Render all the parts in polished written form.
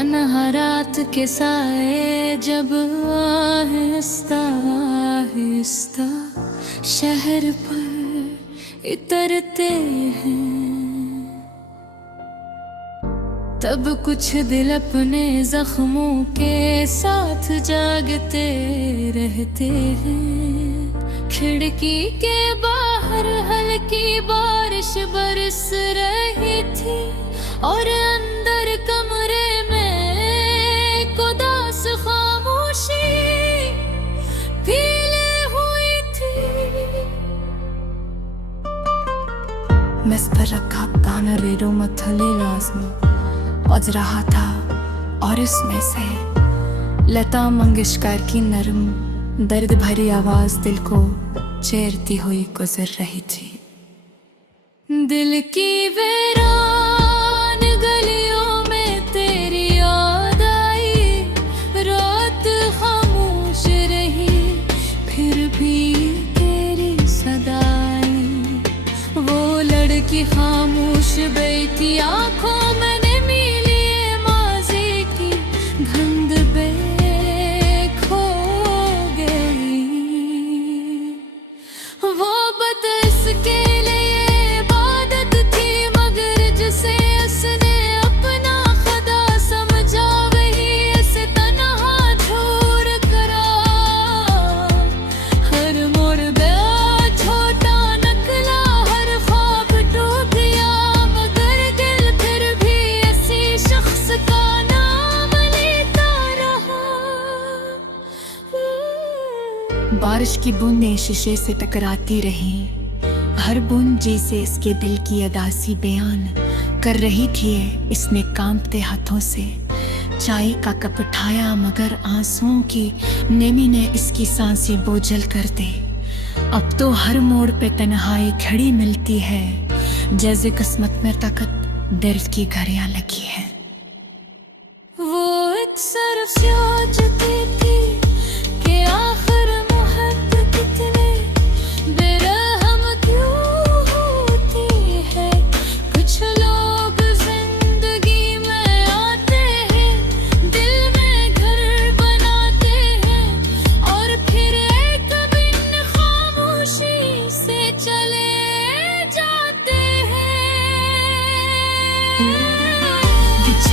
तन्हा रात के साए जब आहिस्ता आहिस्ता शहर पर इतरते हैं, तब कुछ दिल अपने जख्मों के साथ जागते रहते हैं। खिड़की के बाहर हल्की बारिश बरस रही थी और अंदर कमरे में उदास खामोशी फैली हुई थी। मेज पर रखा गाना रेडो मथले लाज़मी बज रहा था और इसमें से लता मंगेशकर की नरम दर्द भरी आवाज दिल को चीरती हुई गुजर रही थी। दिल की वीरान गलियों में तेरी याद आई, रात खामोश रही फिर भी तेरी सदाई। वो लड़की खामोश बैठी आंखों में बारिश की बूंदें शीशे से टकराती रहीं, हर बूंद जैसे इसके दिल की अदासी बयान कर रही थी। इसने कांपते हाथों से चाय का कप उठाया, मगर आंसुओं की नेमी ने इसकी सांसें बोझल कर दी। अब तो हर मोड़ पे तन्हाई खड़ी मिलती है, जैसे किस्मत में ताकत दर्द की घड़ियां लगी है। वो एक सरफ सोचती थी कि आखिर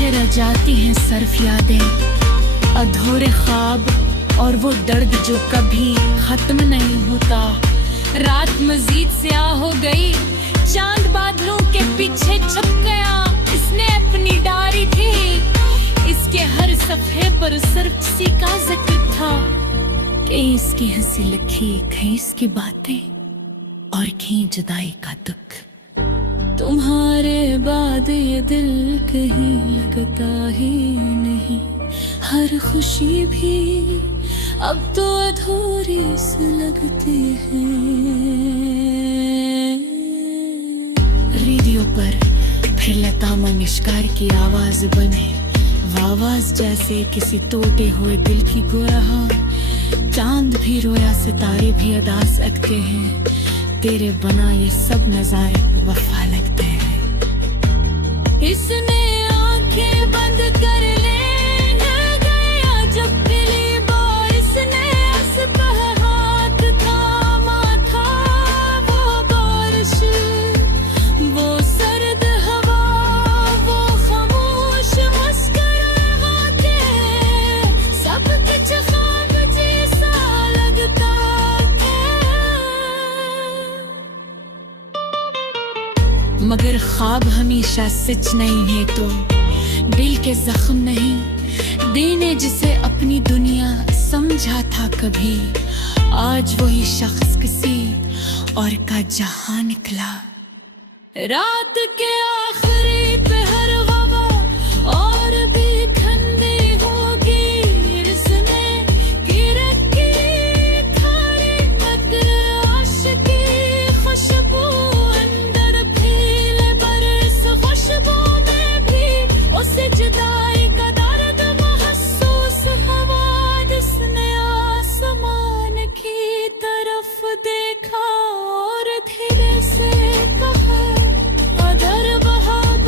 रह जाती हैं सर्फ यादें, अधूरे ख्वाब और वो दर्द जो कभी खत्म नहीं होता। रात मजीद स्याह हो गई, चांद बादलों के पीछे छुप गया। इसने अपनी डायरी थी, इसके हर सफ़े पर सिर्फ किसी का जिक्र था। कहीं इसकी हंसी लिखी, कहीं इसकी बातें और कहीं जुदाई का दुख। तुम्हारे बाद ये दिल कहीं लगता ही नहीं, हर खुशी भी अब तो अधूरी सी लगती है। रेडियो पर फिर लता मंगेशकर की आवाज बने, वो आवाज जैसे किसी टूटे हुए दिल की गो रहा। चांद भी रोया, सितारे भी अदा सकते हैं, तेरे बना ये सब नजारे वफा लगते हैं। इसने आंखें बंद कर लेने गया जब पहली बार इसने इस पर हाथ थामा था। वो बारिश, वो सर्द हवा, वो खामोश मुस्कुराहटें, सब कुछ ख्वाब जैसा लगता मगर ख्वाब हमेशा सच नहीं है, तो दिल के जख्म नहीं देने जिसे अपनी दुनिया समझा था कभी। आज वही शख्स किसी और का जहां निकला। रात के आखिरी पहर हवा और भी ठंडी होगी, इसने गिरकी थारी तक आशिकी खुशबू उसे जुदाई का दर्द महसूस हवा। जिसने आसमान की तरफ देखा और धीरे से कहा, अदर वहाब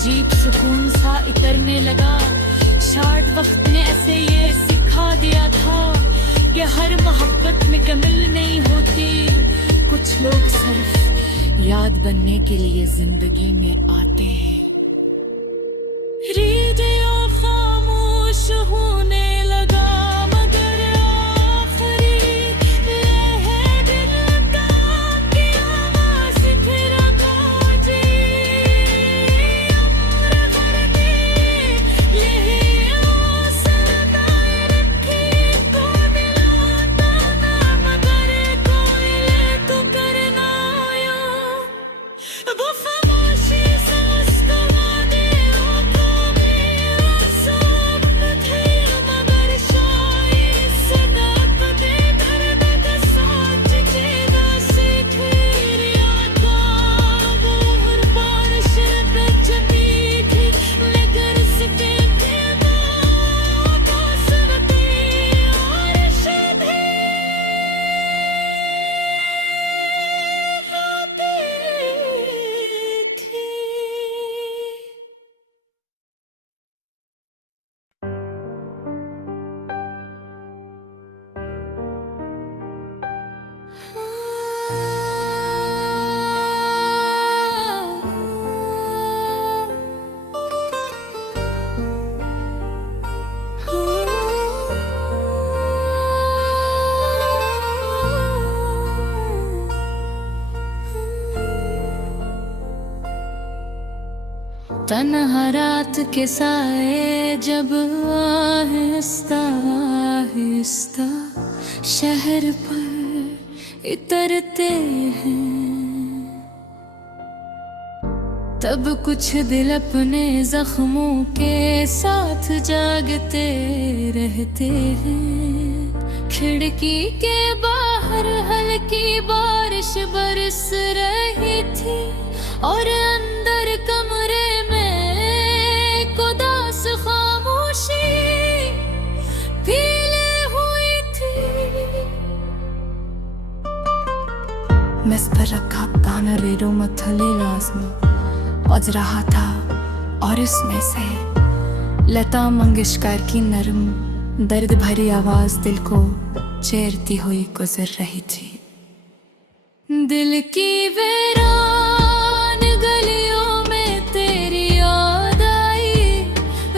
अजीब सुकून सा इतरने लगा। शायद वक्त ने ऐसे ये सिखा दिया था कि हर मोहब्बत में कमिल नहीं होती। कुछ लोग सिर्फ याद बनने के लिए जिंदगी में आते हैं। रेडियो खामोश होने लगा मगर आखिरी लहर दिल का की आवाज फिर गूंजी। उम्र भर की यही सदाएं रखी को मिलाता ना मगर कोई तो करना आया। वो खामोशी सांस गवा दे आंखों में आंसू थे मगर शायद सदाकत दर्द का सोच जीना सीख लिया था। वो हर बारिश गच मीठी मगर सके थे तो सबके आरिश थे तन्हा रात के साए जब आहिस्ता आहिस्ता शहर पर इतरते हैं, तब कुछ दिल अपने जख्मों के साथ जागते रहते हैं। खिड़की के बाहर हल्की बारिश बरस रही थी और अंदर कमरे में उदास खामोशी फैली हुई थी। मेज पर रखा गाना रेडियो मथले लाज़मी बज रहा था और इसमें से लता मंगेशकर की नरम दर्द भरी आवाज दिल को चीरती हुई गुजर रही थी। दिल की वीरान गलियों में तेरी याद आई,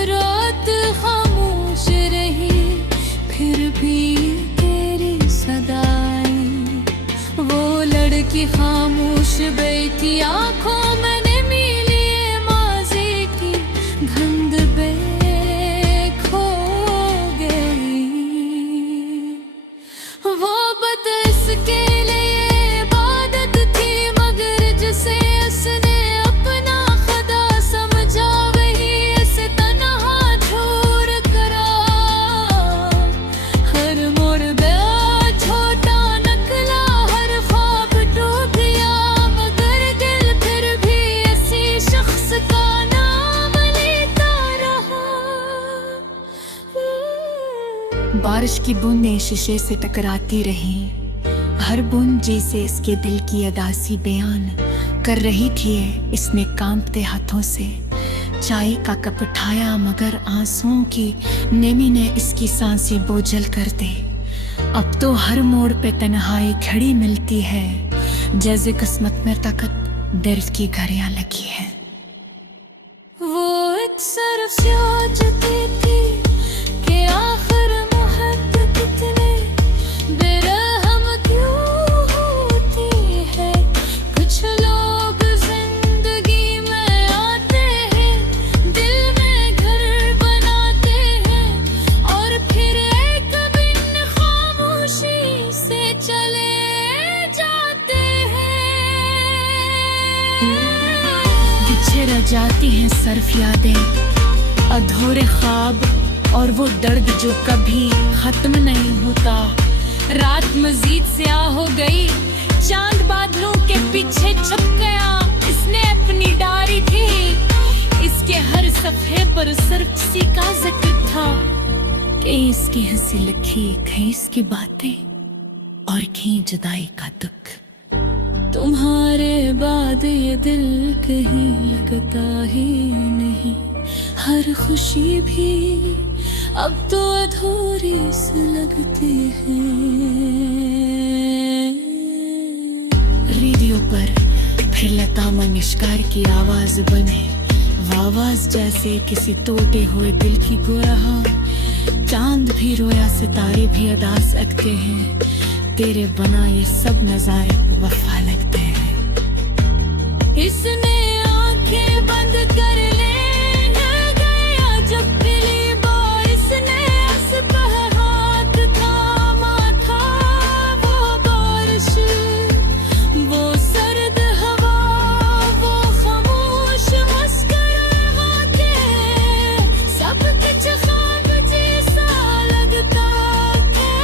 रात खामोश रही फिर भी तेरी सदाई। वो लड़की खामोश बैठी आंखों में मिली माजी की गंध बे खो गई। वो बदस के बारिश की बूंदें शीशे से टकराती रहीं, हर बूंद जैसे इसके दिल की अदासी बयान कर रही थी। इसने कांपते हाथों से चाय का कप उठाया मगर आंसुओं की नेमी ने इसकी सांसें बोझल कर दी। अब तो हर मोड़ पे तन्हाई खड़ी मिलती है, जैसे किस्मत में ताकत दर्द की घड़ियां लगी है। वो अक्सर सोचती थी कि आखिर मोहब्बत कितने बेरहम क्यों होती है। कुछ लोग जिंदगी में आते हैं, दिल में घर बनाते हैं और फिर एक दिन खामोशी से चले जाते हैं। पीछे रह जाती हैं सिर्फ यादें, अधूरे ख्वाब और वो दर्द जो कभी खत्म नहीं होता। रात मजीद स्याह हो गई, चांद बादलों के पीछे छुप गया। इसने अपनी डायरी थी, इसके हर सफ़े पर सिर्फ किसी का जिक्र था कि इसकी हंसी लिखी, कहीं इसकी बातें और कहीं जुदाई का दुख। तुम्हारे बाद ये दिल कहीं लगता ही नहीं, हर खुशी भी अब तो अधूरी सी लगती है। रेडियो पर फिर लता मंगेशकर की आवाज बने, वो आवाज जैसे किसी टूटे हुए दिल की गो रहा। चांद भी रोया, सितारे भी अदा सकते हैं, तेरे बना ये सब नजारे वफा लगते हैं। इसने आंखें बंद कर लेने गया जब पहली बार इसने इस पर हाथ थामा था। वो बारिश, वो सर्द हवा, वो खामोश मुस्कुराहटें, सब कुछ ख्वाब जैसा लगता है।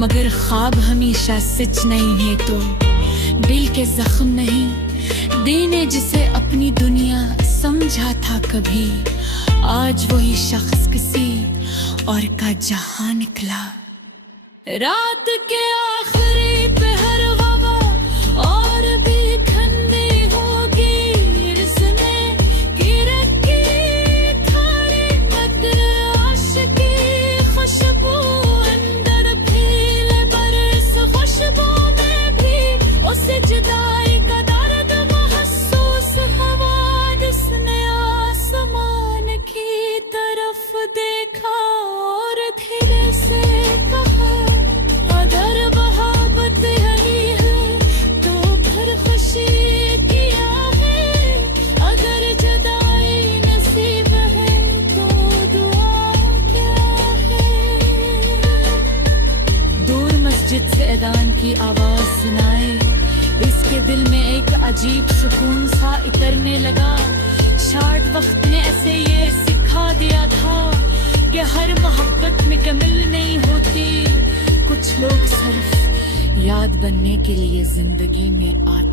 मगर ख्वाब हमेशा सच नहीं है तो दिल के जख्म नहीं देने जिसे अपनी दुनिया समझा था कभी, आज वही शख्स किसी और का जहां निकला। रात के आखिरी पहर हवा और भी ठंडी होगी, इसने गिरकी थारी कदर आशिकी खुशबू अंदर फील बरस, खुशबू में भी उसे जुदाई का दर्द महसूस हवा। जिसने आसमान की तरफ देखा और धीरे से कहा, अगर मोहब्बत यही है तो फिर खुशी किया है, अगर जुदाई नसीब है तो दुआ क्या है। दूर मस्जिद से अजान की आवाज सुनाए, इसके दिल में एक अजीब सुकून सा उतरने लगा। शायद वक्त ने ऐसे ये सिखा दिया था कि हर मोहब्बत में कमिल नहीं होती, कुछ लोग सिर्फ याद बनने के लिए जिंदगी में आते